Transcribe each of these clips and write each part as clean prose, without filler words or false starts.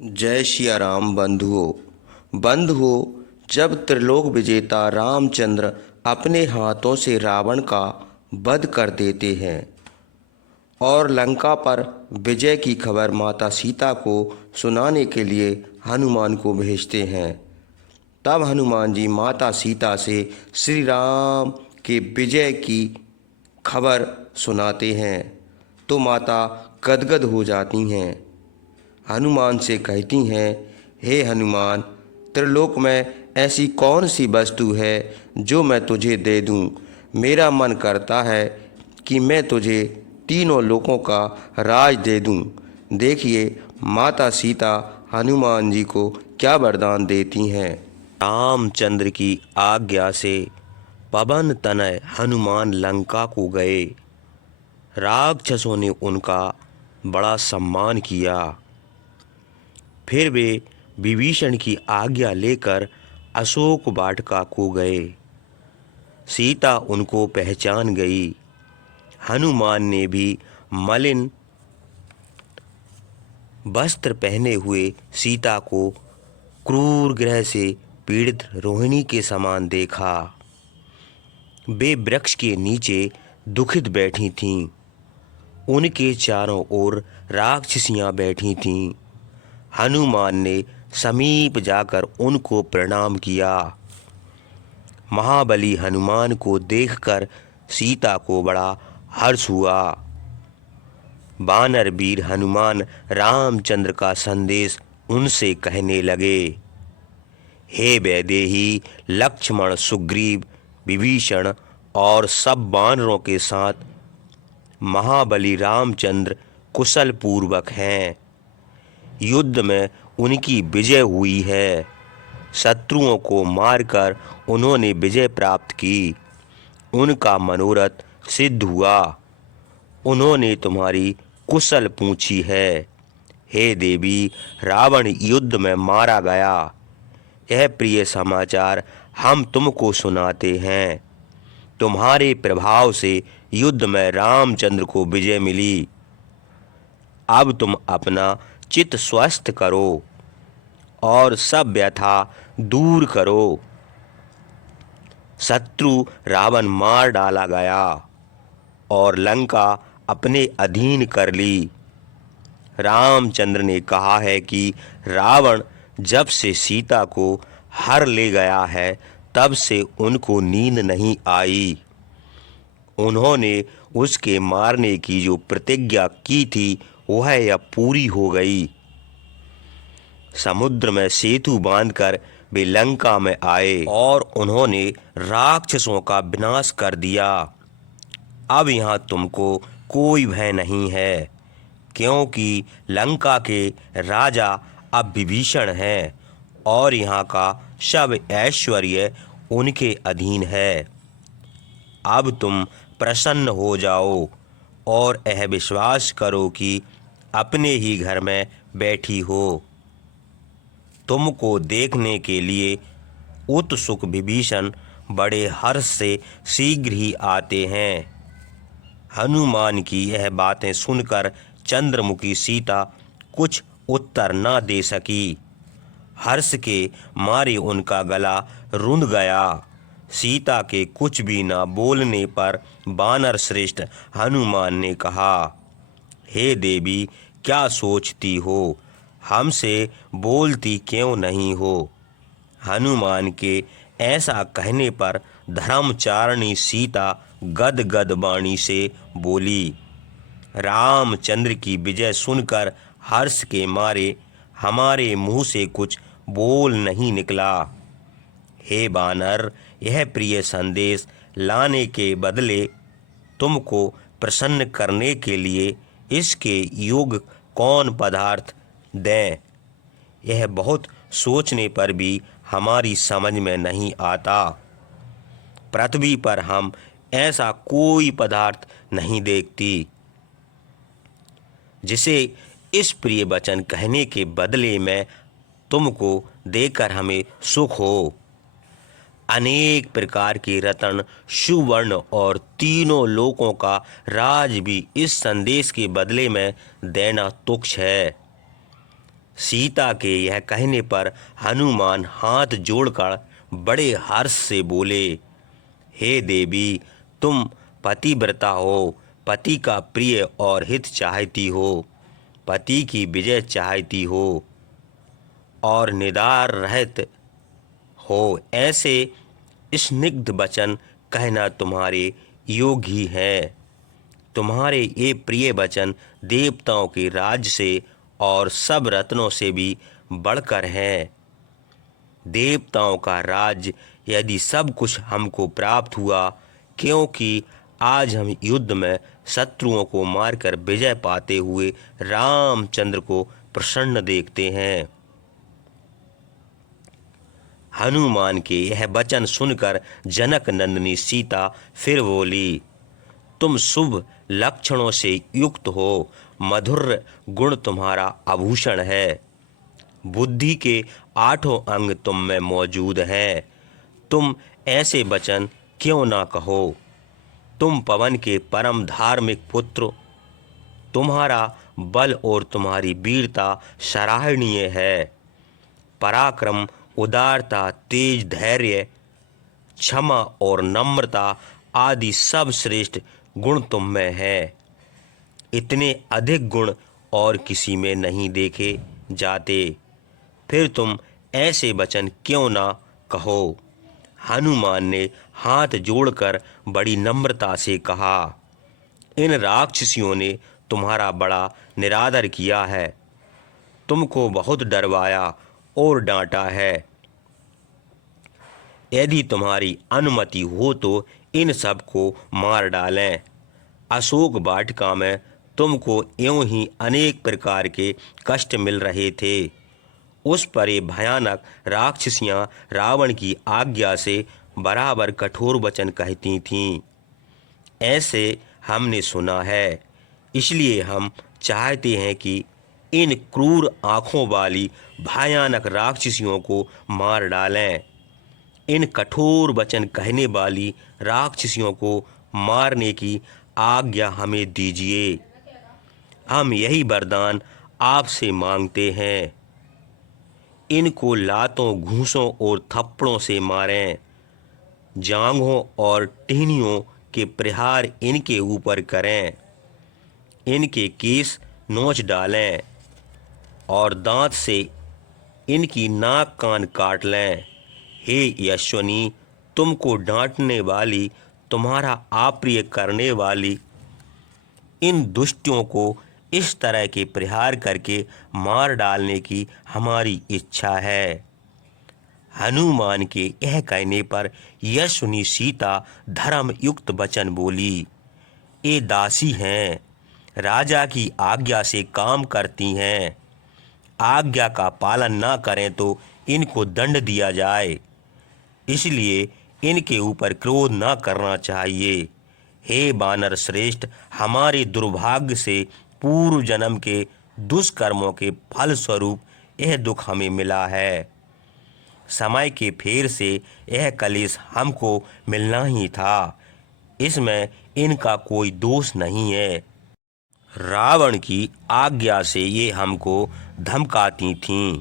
जय सिया राम बंधुओं, जब त्रिलोक विजेता रामचंद्र अपने हाथों से रावण का वध कर देते हैं और लंका पर विजय की खबर माता सीता को सुनाने के लिए हनुमान को भेजते हैं, तब हनुमान जी माता सीता से श्री राम के विजय की खबर सुनाते हैं तो माता गदगद हो जाती हैं। हनुमान से कहती हैं, हे हनुमान, त्रिलोक में ऐसी कौन सी वस्तु है जो मैं तुझे दे दूं? मेरा मन करता है कि मैं तुझे तीनों लोकों का राज दे दूं। देखिए माता सीता हनुमान जी को क्या वरदान देती हैं। रामचंद्र की आज्ञा से पवन तनय हनुमान लंका को गए। राक्षसों ने उनका बड़ा सम्मान किया। फिर वे विभीषण की आज्ञा लेकर अशोक वाटिका को गए। सीता उनको पहचान गई। हनुमान ने भी मलिन वस्त्र पहने हुए सीता को क्रूर ग्रह से पीड़ित रोहिणी के समान देखा। वे वृक्ष के नीचे दुखित बैठी थीं। उनके चारों ओर राक्षसियां बैठी थीं। हनुमान ने समीप जाकर उनको प्रणाम किया। महाबली हनुमान को देखकर सीता को बड़ा हर्ष हुआ। वानर वीर हनुमान रामचंद्र का संदेश उनसे कहने लगे, हे वैदेही, लक्ष्मण, सुग्रीव, विभीषण और सब वानरों के साथ महाबली रामचंद्र कुशल पूर्वक हैं। युद्ध में उनकी विजय हुई है। शत्रुओं को मारकर उन्होंने विजय प्राप्त की। उनका मनोरथ सिद्ध हुआ। उन्होंने तुम्हारी कुशल पूछी है। हे देवी, रावण युद्ध में मारा गया। यह प्रिय समाचार हम तुमको सुनाते हैं। तुम्हारे प्रभाव से युद्ध में रामचंद्र को विजय मिली। अब तुम अपना चित्त स्वस्थ करो और सब व्यथा दूर करो। शत्रु रावण मार डाला गया और लंका अपने अधीन कर ली। रामचंद्र ने कहा है कि रावण जब से सीता को हर ले गया है तब से उनको नींद नहीं आई। उन्होंने उसके मारने की जो प्रतिज्ञा की थी वह अब पूरी हो गई। समुद्र में सेतु बांधकर वे लंका में आए और उन्होंने राक्षसों का विनाश कर दिया। अब यहाँ तुमको कोई भय नहीं है, क्योंकि लंका के राजा अब विभीषण हैं और यहाँ का सब ऐश्वर्य उनके अधीन है। अब तुम प्रसन्न हो जाओ और यह विश्वास करो कि अपने ही घर में बैठी हो। तुमको देखने के लिए उत्सुक विभीषण बड़े हर्ष से शीघ्र ही आते हैं। हनुमान की यह बातें सुनकर चंद्रमुखी सीता कुछ उत्तर न दे सकी। हर्ष के मारे उनका गला रुंध गया। सीता के कुछ भी न बोलने पर वानर श्रेष्ठ हनुमान ने कहा, हे देवी, क्या सोचती हो? हमसे बोलती क्यों नहीं हो? हनुमान के ऐसा कहने पर धर्मचारिणी सीता गदगद वाणी से बोली, रामचंद्र की विजय सुनकर हर्ष के मारे हमारे मुंह से कुछ बोल नहीं निकला। हे वानर, यह प्रिय संदेश लाने के बदले तुमको प्रसन्न करने के लिए इसके योग्य कौन पदार्थ दें, यह बहुत सोचने पर भी हमारी समझ में नहीं आता। पृथ्वी पर हम ऐसा कोई पदार्थ नहीं देखती जिसे इस प्रिय वचन कहने के बदले में तुमको देकर हमें सुख हो। अनेक प्रकार के रत्न, सुवर्ण और तीनों लोकों का राज भी इस संदेश के बदले में देना तुच्छ है। सीता के यह कहने पर हनुमान हाथ जोड़कर बड़े हर्ष से बोले, हे देवी, तुम पतिव्रता हो, पति का प्रिय और हित चाहती हो, पति की विजय चाहती हो और निदार रहित हो, ऐसे स्निग्ध वचन कहना तुम्हारे योग ही है। तुम्हारे ये प्रिय वचन देवताओं के राज्य से और सब रत्नों से भी बढ़कर हैं। देवताओं का राज्य यदि सब कुछ हमको प्राप्त हुआ, क्योंकि आज हम युद्ध में शत्रुओं को मारकर विजय पाते हुए रामचंद्र को प्रसन्न देखते हैं। हनुमान के यह वचन सुनकर जनक नंदिनी सीता फिर बोली, तुम शुभ लक्षणों से युक्त हो, मधुर गुण तुम्हारा आभूषण है, बुद्धि के 8 अंग तुम में मौजूद हैं। तुम ऐसे वचन क्यों ना कहो। तुम पवन के परम धार्मिक पुत्र, तुम्हारा बल और तुम्हारी वीरता सराहनीय है। पराक्रम, उदारता, तेज, धैर्य, क्षमा और नम्रता आदि सब श्रेष्ठ गुण तुम में है। इतने अधिक गुण और किसी में नहीं देखे जाते। फिर तुम ऐसे वचन क्यों ना कहो। हनुमान ने हाथ जोड़कर बड़ी नम्रता से कहा, इन राक्षसियों ने तुम्हारा बड़ा निरादर किया है, तुमको बहुत डरवाया और डांटा है। यदि तुम्हारी अनुमति हो तो इन सब को मार डालें। अशोक वाटिका में तुमको यूं ही अनेक प्रकार के कष्ट मिल रहे थे। उस पर ये भयानक राक्षसियां रावण की आज्ञा से बराबर कठोर वचन कहती थीं। ऐसे हमने सुना है, इसलिए हम चाहते हैं कि इन क्रूर आँखों वाली भयानक राक्षसियों को मार डालें। इन कठोर वचन कहने वाली राक्षसियों को मारने की आज्ञा हमें दीजिए। हम यही वरदान आपसे मांगते हैं। इनको लातों, घूंसों और थप्पड़ों से मारें। जांघों और टहनियों के प्रहार इनके ऊपर करें। इनके केस नोच डालें और दांत से इनकी नाक कान काट लें। हे यशोनी, तुमको डांटने वाली, तुम्हारा अप्रिय करने वाली इन दुष्टों को इस तरह के प्रहार करके मार डालने की हमारी इच्छा है। हनुमान के यह कहने पर यह सुनी सीता धर्म युक्त वचन बोली, ये दासी हैं, राजा की आज्ञा से काम करती हैं। आज्ञा का पालन ना करें तो इनको दंड दिया जाए, इसलिए इनके ऊपर क्रोध ना करना चाहिए। हे वानर श्रेष्ठ, हमारे दुर्भाग्य से पूर्व जन्म के दुष्कर्मों के फल स्वरूप यह दुख हमें मिला है। समय के फेर से यह कलेश हमको मिलना ही था, इसमें इनका कोई दोष नहीं है। रावण की आज्ञा से ये हमको धमकाती थीं।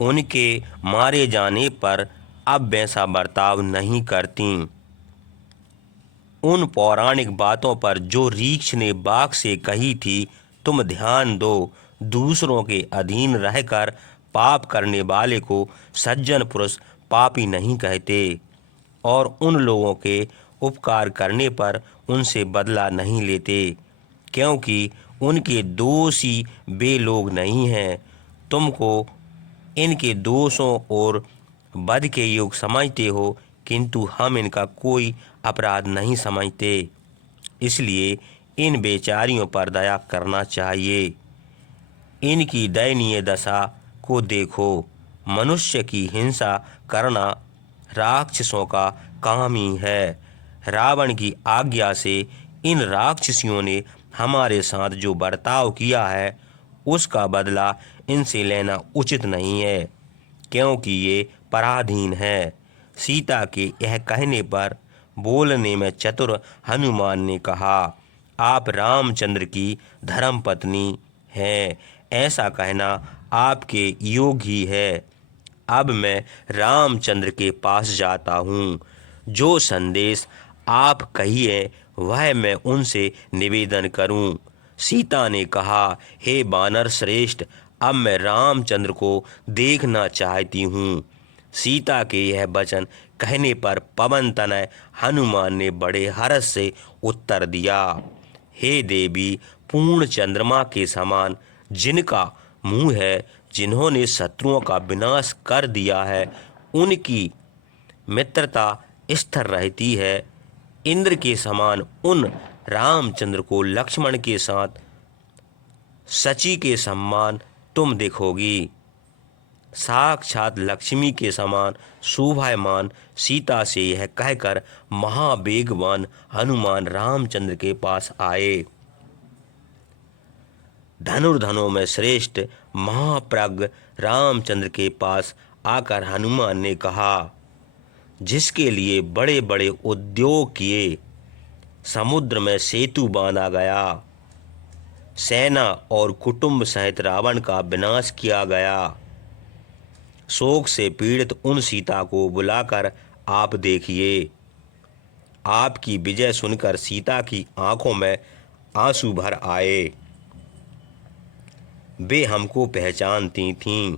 उनके मारे जाने पर अब वैसा बर्ताव नहीं करती। उन पौराणिक बातों पर जो रीछ ने बाघ से कही थी, तुम ध्यान दो, दूसरों के अधीन रहकर पाप करने वाले को सज्जन पुरुष पापी नहीं कहते, और उन लोगों के उपकार करने पर उनसे बदला नहीं लेते, क्योंकि उनके दोषी वे लोग नहीं हैं। तुमको इनके दोषों और वध के योग समझते हो, किंतु हम इनका कोई अपराध नहीं समझते, इसलिए इन बेचारियों पर दया करना चाहिए। इनकी दयनीय दशा को देखो। मनुष्य की हिंसा करना राक्षसों का काम ही है। रावण की आज्ञा से इन राक्षसियों ने हमारे साथ जो बर्ताव किया है, उसका बदला इनसे लेना उचित नहीं है, क्योंकि ये पराधीन है। सीता के यह कहने पर बोलने में चतुर हनुमान ने कहा, आप रामचंद्र की धर्मपत्नी हैं, ऐसा कहना आपके योग ही है। अब मैं रामचंद्र के पास जाता हूँ। जो संदेश आप कहिए वह मैं उनसे निवेदन करूँ। सीता ने कहा, हे बानर श्रेष्ठ, अब मैं रामचंद्र को देखना चाहती हूँ। सीता के यह वचन कहने पर पवन तनय हनुमान ने बड़े हर्ष से उत्तर दिया, हे देवी, पूर्ण चंद्रमा के समान जिनका मुंह है, जिन्होंने शत्रुओं का विनाश कर दिया है, उनकी मित्रता स्थिर रहती है। इंद्र के समान उन रामचंद्र को लक्ष्मण के साथ शची के समान तुम देखोगी। साक्षात लक्ष्मी के समान शोभायमान सीता से यह कहकर महावेगवान हनुमान रामचंद्र के पास आए। धनुर्धनों में श्रेष्ठ महाप्रज्ञ रामचंद्र के पास आकर हनुमान ने कहा, जिसके लिए बड़े बड़े उद्योग किए, समुद्र में सेतु बांधा गया, सेना और कुटुंब सहित रावण का विनाश किया गया, शोक से पीड़ित उन सीता को बुलाकर आप देखिए। आपकी विजय सुनकर सीता की आंखों में आंसू भर आए। वे हमको पहचानती थीं,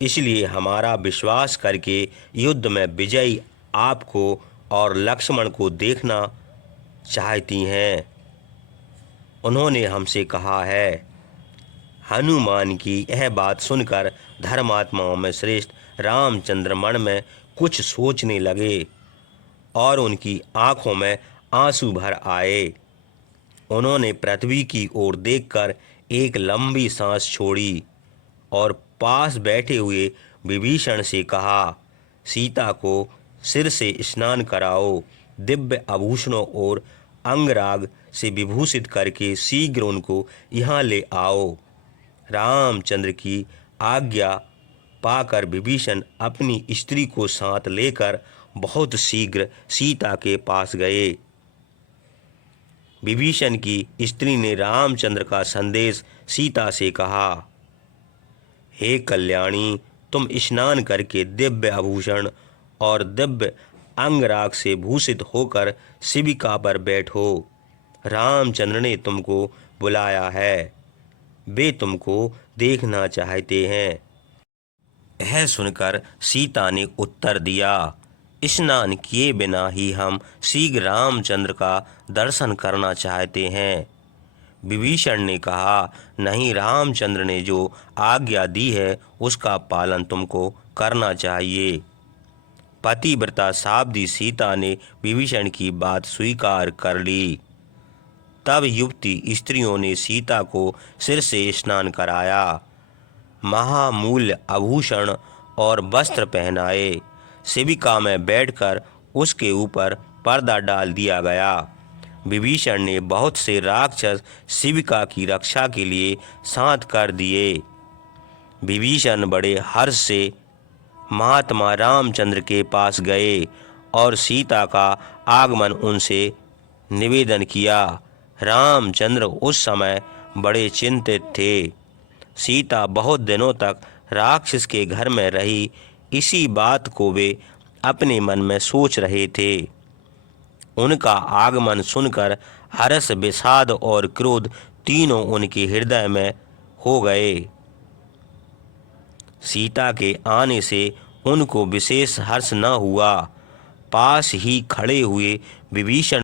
इसलिए हमारा विश्वास करके युद्ध में विजयी आपको और लक्ष्मण को देखना चाहती हैं। उन्होंने हमसे कहा है। हनुमान की यह बात सुनकर धर्मात्माओं में श्रेष्ठ रामचंद्र मन में कुछ सोचने लगे और उनकी आंखों में आंसू भर आए। उन्होंने पृथ्वी की ओर देखकर एक लंबी सांस छोड़ी और पास बैठे हुए विभीषण से कहा, सीता को सिर से स्नान कराओ, दिव्य आभूषणों और अंगराग से विभूषित करके शीघ्र उनको यहाँ ले आओ। रामचंद्र की आज्ञा पाकर विभीषण अपनी स्त्री को साथ लेकर बहुत शीघ्र सीता के पास गए। विभीषण की स्त्री ने रामचंद्र का संदेश सीता से कहा, हे कल्याणी, तुम स्नान करके दिव्य आभूषण और दिव्य अंगराग से भूषित होकर शिविका पर बैठो। रामचंद्र ने तुमको बुलाया है, वे तुमको देखना चाहते हैं। यह सुनकर सीता ने उत्तर दिया, स्नान किए बिना ही हम शीघ्र रामचंद्र का दर्शन करना चाहते हैं। विभीषण ने कहा, नहीं, रामचंद्र ने जो आज्ञा दी है उसका पालन तुमको करना चाहिए। पतिव्रता साध्वी सीता ने विभीषण की बात स्वीकार कर ली। तब युवती स्त्रियों ने सीता को सिर से स्नान कराया, महामूल्य आभूषण और वस्त्र पहनाए। शिविका में बैठकर उसके ऊपर पर्दा डाल दिया गया। विभीषण ने बहुत से राक्षस शिविका की रक्षा के लिए साथ कर दिए। विभीषण बड़े हर्ष से महात्मा रामचंद्र के पास गए और सीता का आगमन उनसे निवेदन किया। रामचंद्र उस समय बड़े चिंतित थे। सीता बहुत दिनों तक राक्षस के घर में रही, इसी बात को वे अपने मन में सोच रहे थे। उनका आगमन सुनकर हर्ष, विषाद और क्रोध तीनों उनके हृदय में हो गए। सीता के आने से उनको विशेष हर्ष न हुआ। पास ही खड़े हुए विभीषण